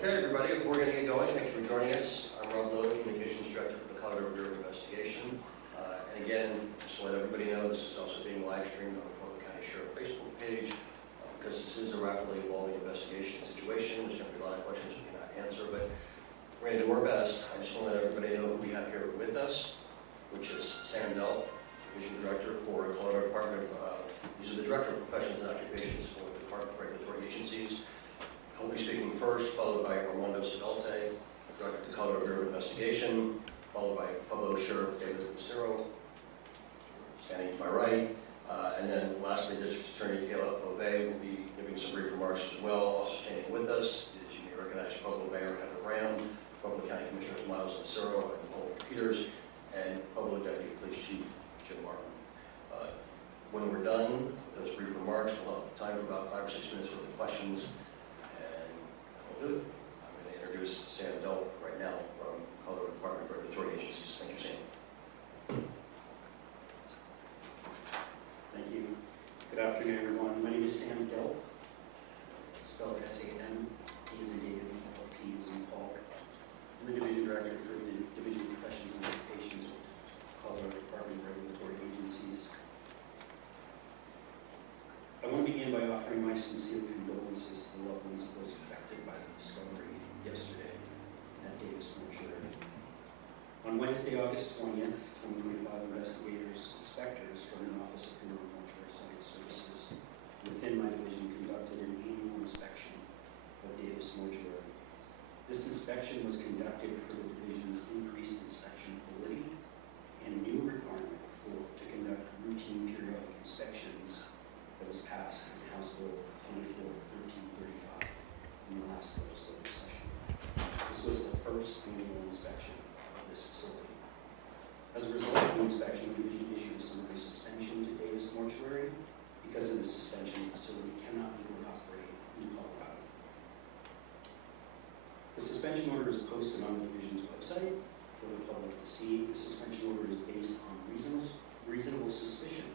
Okay, everybody, we're going to get going. Thank you for joining us. I'm Rob Lowe, Communications Director for the Colorado Bureau of Investigation. And again, just to let everybody know, this is also being live streamed on the Pueblo County Sheriff Facebook page because this is a rapidly evolving investigation situation. There's going to be a lot of questions we cannot answer, but we're going to do our best. I just want to let everybody know who we have here with us, which is Sam Dell, Division Director for Colorado Department of, he's the Director of Professions and Occupations for the Department of Regulatory Agencies. He'll be speaking first, followed by Armando Sigalte, Director of the Colorado Bureau of Investigation, followed by Pueblo Sheriff Davis Mortuary, standing to my right, and then lastly, District Attorney Kayla Bove will be giving some brief remarks as well. Also standing with us is you may recognize Pueblo Mayor Heather Brown, Pueblo County Commissioners Miles Lucero and Nicole Peters, and Pueblo Deputy Police Chief Jim Martin. When we're done with those brief remarks, we'll have time for about 5 or 6 minutes worth of questions. I'm going to introduce Sam Dell right now from Colorado Department of Regulatory Agencies. Thank you, Sam. Thank you. Good afternoon, everyone. My name is Sam Dell. It's spelled S-A-M. T as in David, P as in Paul. I'm the Division Director for the Division of Professions and Occupations with Colorado Department of Regulatory Agencies. I want to begin by offering my sincere condolences to the loved ones of those affected by the discovery yesterday at Davis Mortuary. On Wednesday, August 20th, 2025, inspectors from the Office of Funeral and Mortuary Science Services within my division conducted an annual inspection of Davis Mortuary. This inspection was conducted for the division's increased inspection ability and new requirement to conduct routine periodic inspections that was passed in House Bill 24-1335 in the last legislative session. This was the first annual inspection of this facility. As a result of the inspection, the division issued a summary suspension to Davis Mortuary. Because of this suspension, the facility cannot legally operate in Colorado. The suspension order is posted on the division's website for the public to see. The suspension order is based on reasonable suspicion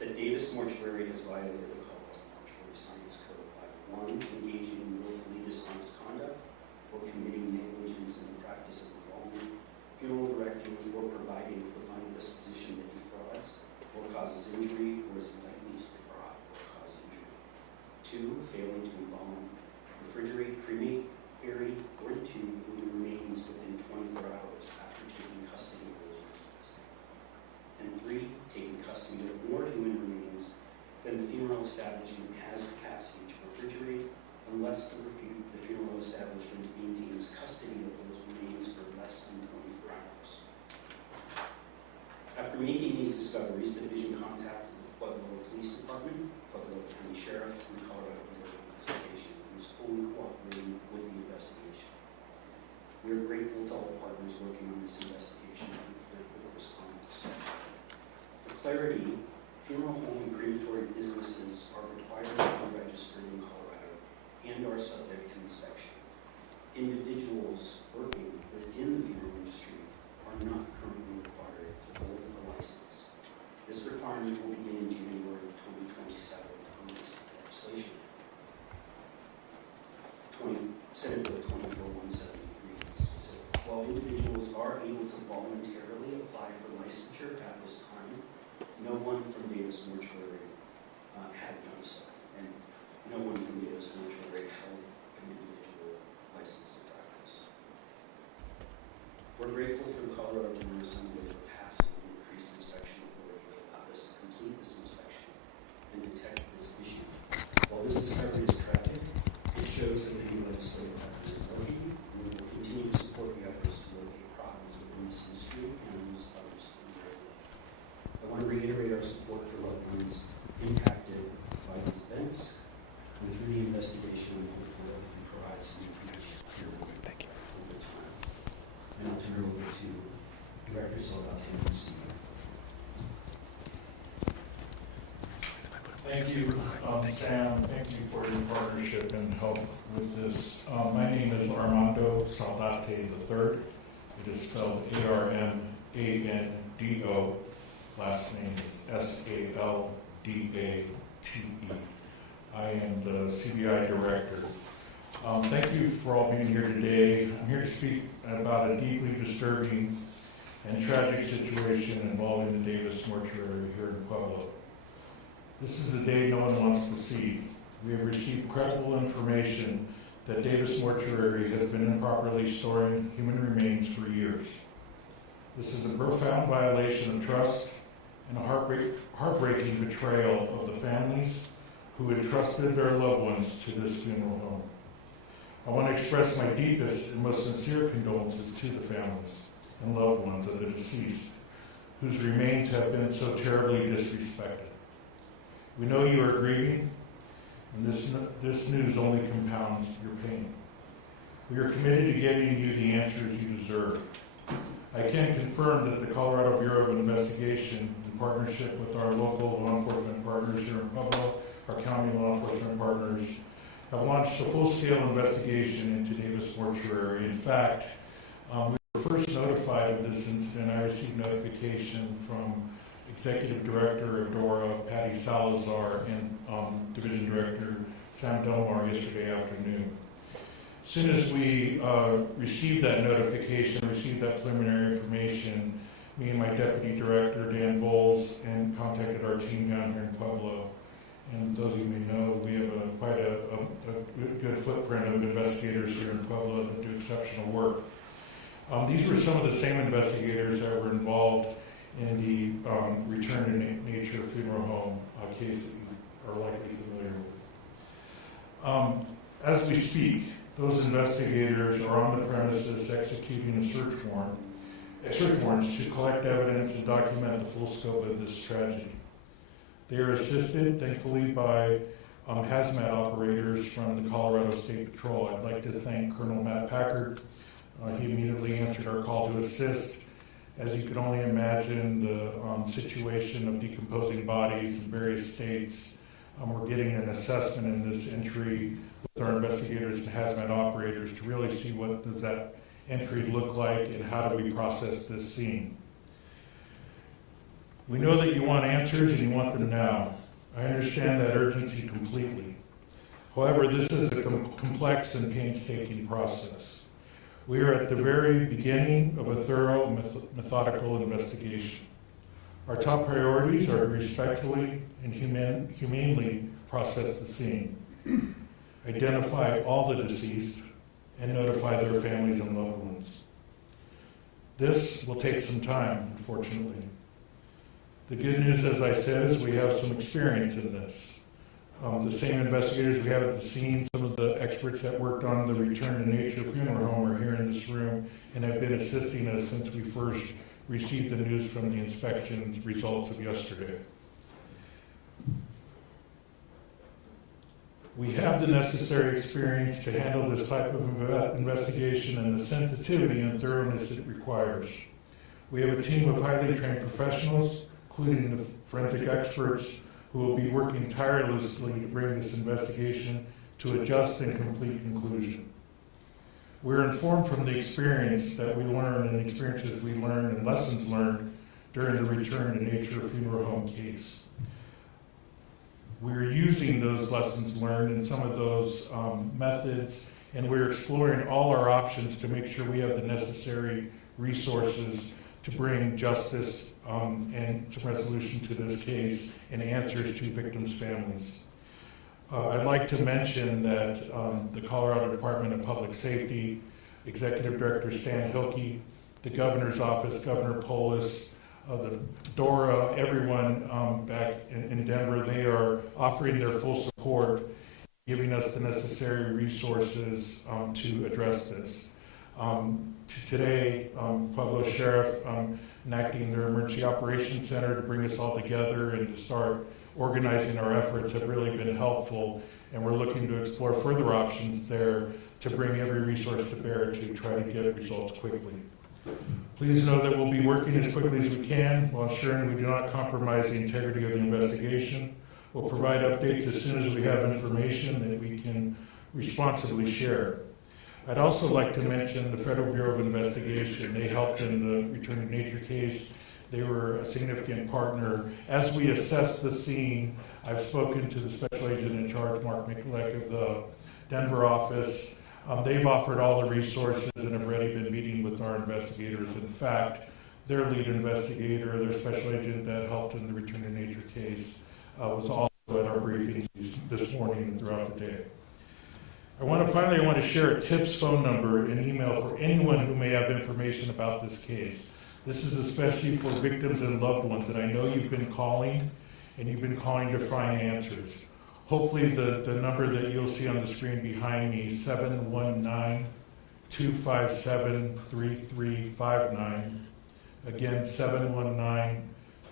that Davis Mortuary has violated the Colorado Mortuary Science Code by 1, engaging in willfully dishonest conduct or committing negligence in the practice of involvement, funeral directing, or providing for final disposition that defrauds or causes injury or is likely to defraud or cause injury. 2, failing to embalm, refrigerate, cremate, bury, or entomb the remains within 24 hours after taking custody of those remains. And 3, taking custody of more human remains than the funeral establishment has capacity to refrigerate unless the funeral establishment maintains custody of those remains for less than 24 hours. After making these discoveries, the division contacted the Pueblo Police Department, Pueblo County Sheriff, and Colorado Bureau of Investigation, who is fully cooperating with the investigation. We are grateful to all the partners working on this investigation and for their quick response. For clarity, funeral home and crematory businesses are required to be registered in Colorado and are subject to inspection. Individuals working within the funeral industry are not currently required to hold a license. This requirement will begin in January of 2027 on this legislation. Senate Bill 24-173 specific. While individuals are able to voluntarily apply for licensure at this time, no one from Davis Mortuary had done so, and no one from Davis Mortuary held an individual license to practice. We're grateful for the Colorado General Assembly for passing an increased inspection authority that allowed us to complete this inspection and detect this issue. While this discovery is tragic, it shows that the new legislative efforts are working, and we will continue to support the efforts to locate problems within this industry and use others in the area. I want to reiterate our support for loved ones impacted by these events, and through the investigation, we hope to provide some information Thank you. over time. And I'll turn it over to Director Sigalte from CBI. Thank you, Sam. Thank you for your partnership and help with this. My name is Armando Sigalte III. It is spelled A-R-M-A-N-D-O. Last name is S-A-L-D-A-T-E. I am the CBI Director. Thank you for all being here today. I'm here to speak about a deeply disturbing and tragic situation involving the Davis Mortuary here in Pueblo. This is a day no one wants to see. We have received credible information that Davis Mortuary has been improperly storing human remains for years. This is a profound violation of trust and a heartbreaking betrayal of the families who entrusted their loved ones to this funeral home. I want to express my deepest and most sincere condolences to the families and loved ones of the deceased, whose remains have been so terribly disrespected. We know you are grieving, and this news only compounds your pain. We are committed to getting you the answers you deserve. I can confirm that the Colorado Bureau of Investigation, in partnership with our local law enforcement partners here in Pueblo, our county law enforcement partners, have launched a full-scale investigation into Davis Mortuary. In fact, we were first notified of this incident. I received notification from Executive Director of DORA, Patty Salazar, and Division Director Sam Delmar yesterday afternoon. As soon as we received that notification, received that preliminary information, me and my Deputy Director, Dan Bowles, and contacted our team down here in Pueblo. And those of you may know, we have quite a good footprint of investigators here in Pueblo that do exceptional work. These were some of the same investigators that were involved in the return to nature funeral home case that you are likely familiar with. As we speak, those investigators are on the premises executing search warrants to collect evidence and document the full scope of this tragedy. They are assisted, thankfully, by hazmat operators from the Colorado State Patrol. I'd like to thank Colonel Matt Packard. He immediately answered our call to assist. As you can only imagine, the situation of decomposing bodies in various states, we're getting an assessment in this entry with our investigators and hazmat operators to really see what does that entry look like and how do we process this scene. We know that you want answers and you want them now. I understand that urgency completely. However, this is a complex and painstaking process. We are at the very beginning of a thorough, methodical investigation. Our top priorities are to respectfully and humanely process the scene, identify all the deceased, and notify their families and loved ones. This will take some time, unfortunately. The good news, as I said, is we have some experience in this. The same investigators we have at the scene, some of the experts that worked on the return to nature funeral home are here in this room and have been assisting us since we first received the news from the inspection results of yesterday. We have the necessary experience to handle this type of investigation and the sensitivity and thoroughness it requires. We have a team of highly trained professionals, including the forensic experts, who will be working tirelessly to bring this investigation to a just and complete conclusion. We're informed from the experience that we learned and the experiences we learned and lessons learned during the return to nature funeral home case. We're using those lessons learned and some of those methods, and we're exploring all our options to make sure we have the necessary resources to bring justice and some resolution to this case and answers to victims' families. I'd like to mention that the Colorado Department of Public Safety, Executive Director Stan Hilke, the Governor's Office, Governor Polis, the DORA, everyone back in Denver, they are offering their full support, giving us the necessary resources to address this. Today, Pueblo Sheriff enacting their Emergency Operations Center to bring us all together and to start organizing our efforts have really been helpful, and we're looking to explore further options there to bring every resource to bear to try to get results quickly. Please know that we'll be working as quickly as we can while ensuring we do not compromise the integrity of the investigation. We'll provide updates as soon as we have information that we can responsibly share. I'd also like to mention the Federal Bureau of Investigation. They helped in the return to nature case. They were a significant partner. As we assess the scene, I've spoken to the Special Agent in Charge, Mark Mikulek, of the Denver office. They've offered all the resources and have already been meeting with our investigators. In fact, their lead investigator, their special agent that helped in the return to nature case, was also at our briefings this morning and throughout the day. I want to share a TIPS phone number and email for anyone who may have information about this case. This is especially for victims and loved ones, and I know you've been calling, and you've been calling to find answers. Hopefully the number that you'll see on the screen behind me, 719-257-3359. Again,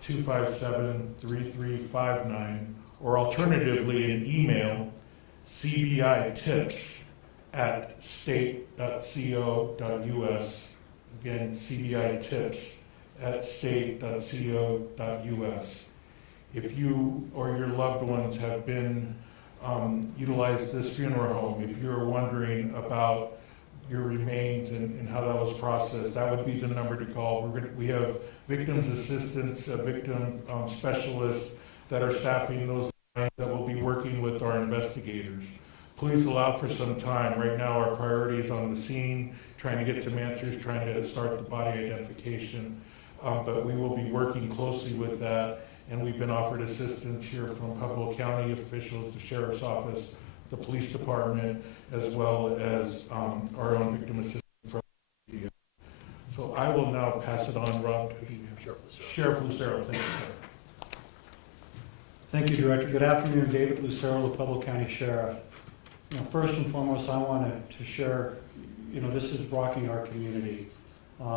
719-257-3359, or alternatively an email, cbitips@state.co.us. Again, cbitips@state.co.us. If you or your loved ones have been utilized this funeral home, if you're wondering about your remains and how that was processed, that would be the number to call. We have victims assistants, victim specialists that are staffing those lines that will be working with our investigators. Please allow for some time. Right now our priority is on the scene, trying to get some answers, trying to start the body identification, but we will be working closely with that. And we've been offered assistance here from Pueblo County officials, the Sheriff's Office, the Police Department, as well as our own victim assistance program. So I will now pass it on, Rob. Sheriff Lucero, thank you, sir. Thank you, Director. Good afternoon, David Lucero, the Pueblo County Sheriff. First and foremost, I wanted to share, this is rocking our community.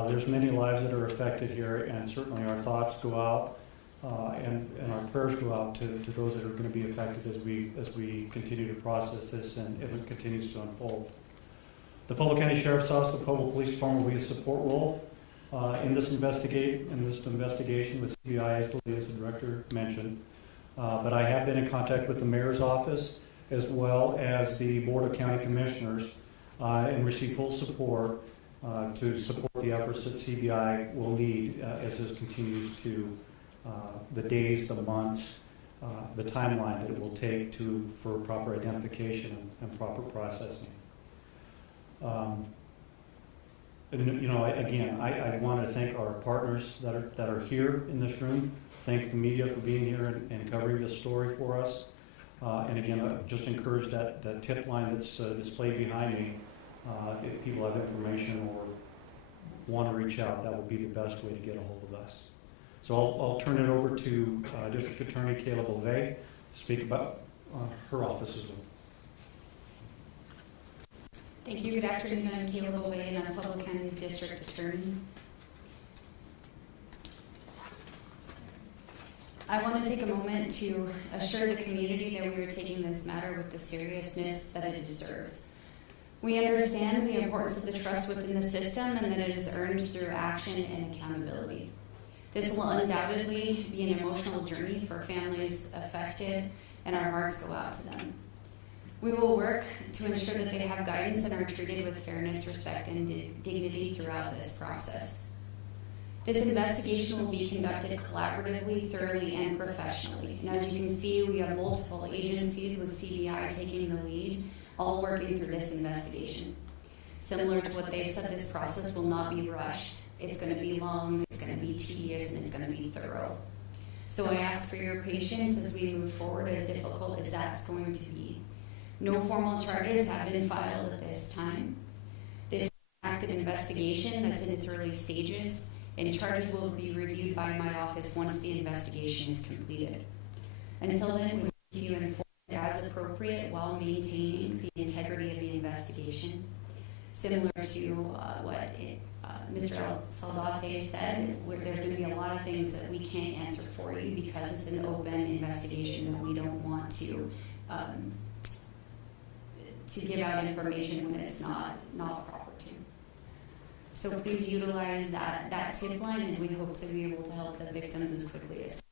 There's many lives that are affected here, and certainly our thoughts go out. And our prayers go out to those that are going to be affected as we continue to process this and if it continues to unfold. The Pueblo County Sheriff's Office, the Pueblo Police Department will be a support role in this investigation with CBI, as the Director mentioned. But I have been in contact with the Mayor's Office as well as the Board of County Commissioners and receive full support to support the efforts that CBI will need as this continues to the days, the months, the timeline that it will take for proper identification and proper processing. Again, I want to thank our partners that are here in this room. Thanks the media for being here and covering this story for us. And again, I just encourage that tip line that's displayed behind me. If people have information or want to reach out, that would be the best way to get a hold of us. So I'll turn it over to District Attorney Kayla Bovee to speak about her office as well. Thank you. Good afternoon. I'm Kayla Bovee, and I'm Pueblo County's District Attorney. I want to take a moment to assure the community that we are taking this matter with the seriousness that it deserves. We understand the importance of the trust within the system and that it is earned through action and accountability. This will undoubtedly be an emotional journey for families affected, and our hearts go out to them. We will work to ensure that they have guidance and are treated with fairness, respect, and dignity throughout this process. This investigation will be conducted collaboratively, thoroughly, and professionally. And as you can see, we have multiple agencies with CBI taking the lead, all working through this investigation. Similar to what they've said, this process will not be rushed. It's going to be long, it's going to be tedious, and it's going to be thorough. So I ask for your patience as we move forward, as difficult as that's going to be. No formal charges have been filed at this time. This is an active investigation that's in its early stages, and charges will be reviewed by my office once the investigation is completed. Until then, we will keep you informed as appropriate while maintaining the integrity of the investigation. Similar to what Mr. Saldate said, there's going to be a lot of things that we can't answer for you because it's an open investigation and we don't want to give out information when it's not proper to. So please utilize that tip line, and we hope to be able to help the victims as quickly as possible.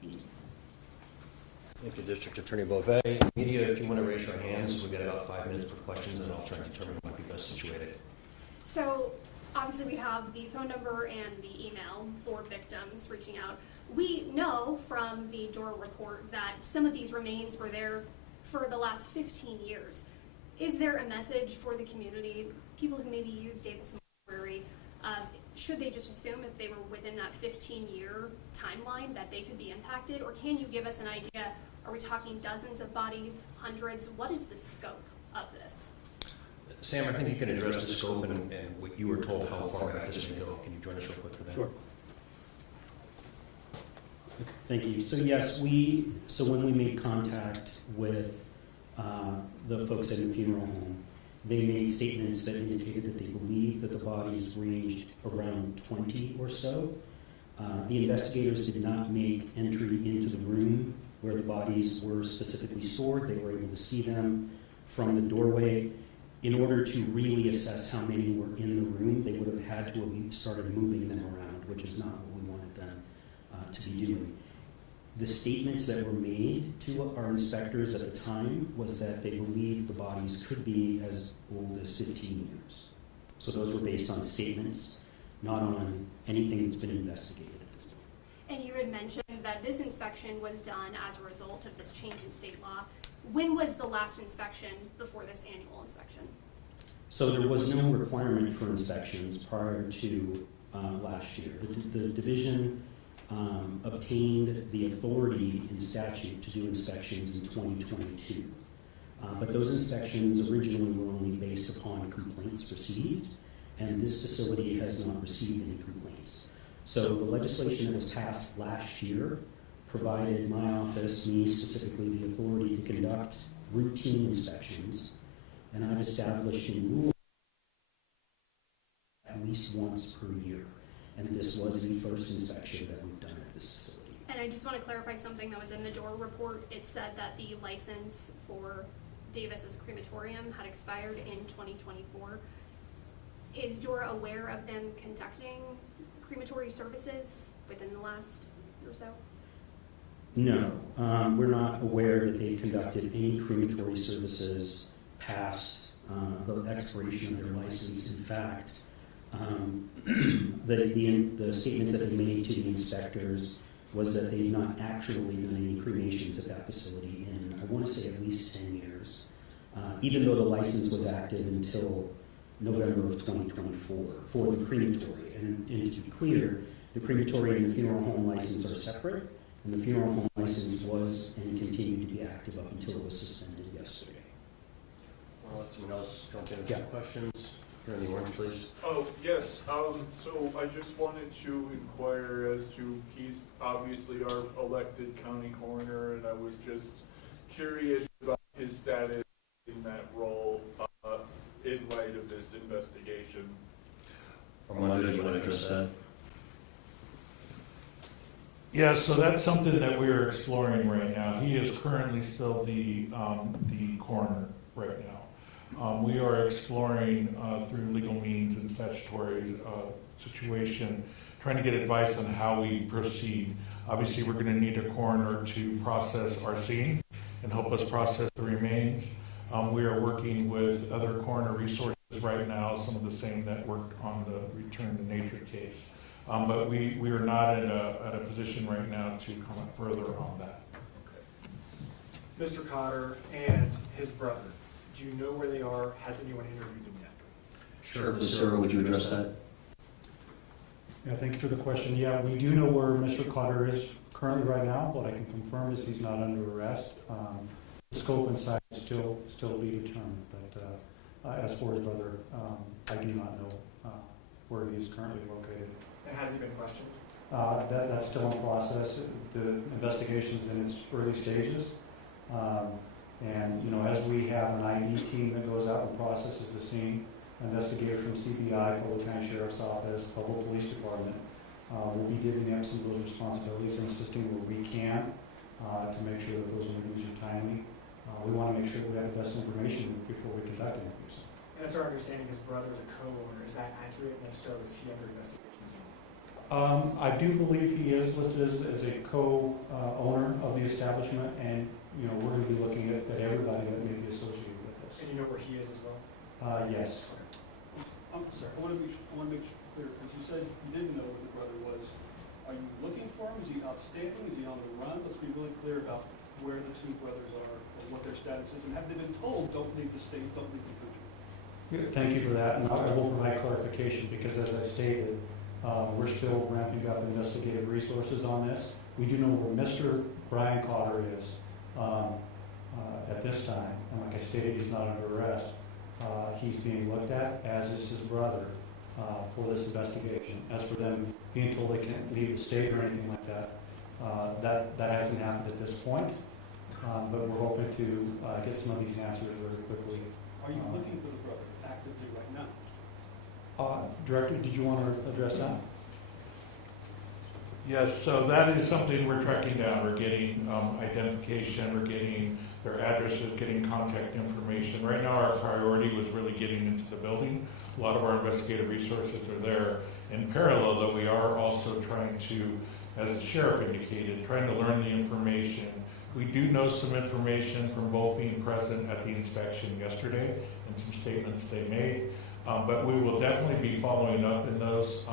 Thank you. Thank you, District Attorney Bovee. Media, if you want to raise your hands, we've got about 5 minutes for questions, and I'll try to determine who might be best situated. So obviously we have the phone number and the email for victims reaching out. We know from the Dora report that some of these remains were there for the last 15 years. Is there a message for the community, people who maybe use Davis Mortuary, should they just assume if they were within that 15-year timeline that they could be impacted? Or can you give us an idea, are we talking dozens of bodies, hundreds? What is the scope of this? Sam, I think you can address the scope and what you were told how far back this may go. Can you join us real quick for that? Sure. Thank you. So yes, when we made contact with the folks at the funeral home, they made statements that indicated that they believe that the bodies ranged around 20 or so. The investigators did not make entry into the room where the bodies were specifically stored. They were able to see them from the doorway. In order to really assess how many were in the room, they would have had to have started moving them around, which is not what we wanted them to be doing. The statements that were made to our inspectors at the time was that they believed the bodies could be as old as 15 years. So those were based on statements, not on anything that's been investigated at this point. And you had mentioned that this inspection was done as a result of this change in state law. When was the last inspection before this annual inspection? So there was no requirement for inspections prior to last year. The division obtained the authority in statute to do inspections in 2022. But those inspections originally were only based upon complaints received, and this facility has not received any complaints. So the legislation that was passed last year provided my office, me specifically, the authority to conduct routine inspections, and I've established a rule at least once per year. And this was the first inspection that we've done at this facility. And I just want to clarify something that was in the DOR report. It said that the license for Davis as a crematorium had expired in 2024. Is DOR aware of them conducting crematory services within the last year or so? No, we're not aware that they've conducted any crematory services past the expiration of their license. In fact, the statements that they made to the inspectors was that they've not actually done any cremations at that facility in, I want to say, at least 10 years, even though the license was active until November of 2024 for the crematory. And to be clear, the crematory and the funeral home license are separate, and the funeral home license was and continued to be active up until it was suspended yesterday. Well, let someone else jump in with Yeah. some questions. Turn the orange, please. Oh, yes, so I just wanted to inquire as to, he's obviously our elected county coroner, and I was just curious about his status in that role, in light of this investigation. Armando, do you want to address that? Yeah, so that's something that we are exploring right now. He is currently still the coroner right now. We are exploring through legal means and statutory situation, trying to get advice on how we proceed. Obviously, we're going to need a coroner to process our scene and help us process the remains. We are working with other coroner resources right now, some of the same that worked on the return to nature case. But we are not at a position right now to comment further on that. Okay. Mr. Cotter and his brother, do you know where they are? Has anyone interviewed them yet? Sheriff Lucero, would you address that? Yeah, thank you for the question. Yeah, we do know where Mr. Cotter is currently right now. What I can confirm is he's not under arrest. The scope and size is still to be determined, but as for his brother, I do not know where he is currently located. And has he been questioned? That's still in process. The investigation's in its early stages. And, you know, as we have an ID team that goes out and processes the scene, investigators from CBI, Public County Sheriff's Office, Public Police Department, we'll be divvying up some of those responsibilities and assisting where we can to make sure that those interviews are timely. We want to make sure that we have the best information before we conduct interviews. And it's our understanding his brother's a co-owner. Is that accurate? And if so, is he under investigation as well? I do believe he is listed as a co-owner of the establishment, and you know, we're going to be looking at everybody that may be associated with this. And you know where he is as well? Yes. I'm sorry, I want to make sure clear, because you said you didn't know where the brother was. Are you looking for him? Is he outstanding? Is he on the run? Let's be really clear about where the two brothers are what their status is, and have they been told, don't leave the state, don't leave the country? Thank you for that, and I will provide clarification, because as I stated, we're still ramping up investigative resources on this. We do know where Mr. Brian Cotter is at this time, and like I stated, he's not under arrest. He's being looked at, as is his brother, for this investigation. As for them being told they can't leave the state or anything like that, that hasn't happened at this point, but we're hoping to get some of these answers very quickly. Are you looking for the brother actively right now? Director, did you want to address that? Yes, so that is something we're tracking down. We're getting identification, we're getting their addresses, getting contact information. Right now, our priority was really getting into the building. A lot of our investigative resources are there. In parallel, though, we are also trying to, as the sheriff indicated, trying to learn the information. We do know some information from both being present at the inspection yesterday and some statements they made. But we will definitely be following up in those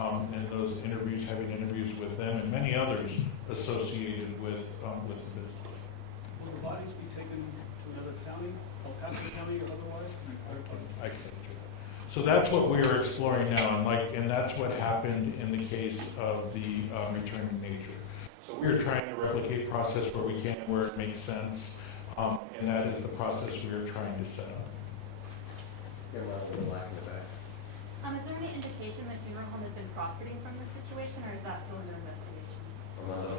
interviews, having interviews with them and many others associated with the business. Will the bodies be taken to another county, El Paso County or otherwise? I can answer that. So that's what we are exploring now, and that's what happened in the case of the returning nature. So we are trying to replicate process where we can, where it makes sense, and that is the process we are trying to set up. Got a lot of black in the back. Is there any indication that funeral home has been profiting from this situation, or is that still under investigation?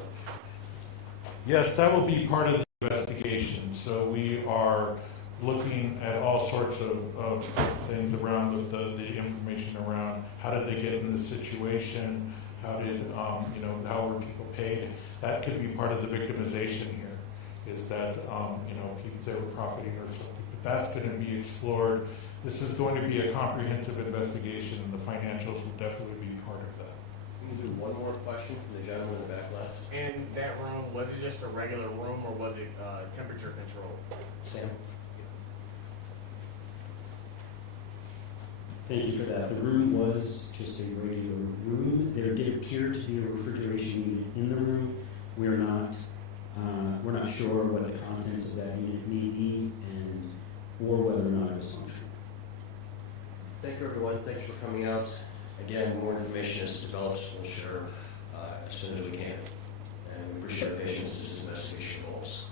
Yes, that will be part of the investigation. So we are looking at all sorts of things around the information around how did they get in this situation, how did, how were people paid. That could be part of the victimization here, is that, people that were profiting or something. But that's going to be explored. This is going to be a comprehensive investigation, and the financials will definitely be part of that. We can do one more question from the gentleman in the back left. In that room, was it just a regular room or was it temperature controlled? Sam? Thank you for that. The room was just a regular room. There did appear to be a refrigeration unit in the room. We're not sure what the contents of that unit may be, or whether or not it was functional. Thank you, everyone. Thank you for coming out. Again, more information as it develops, we'll share as soon as we can. And we appreciate your patience as this investigation evolves.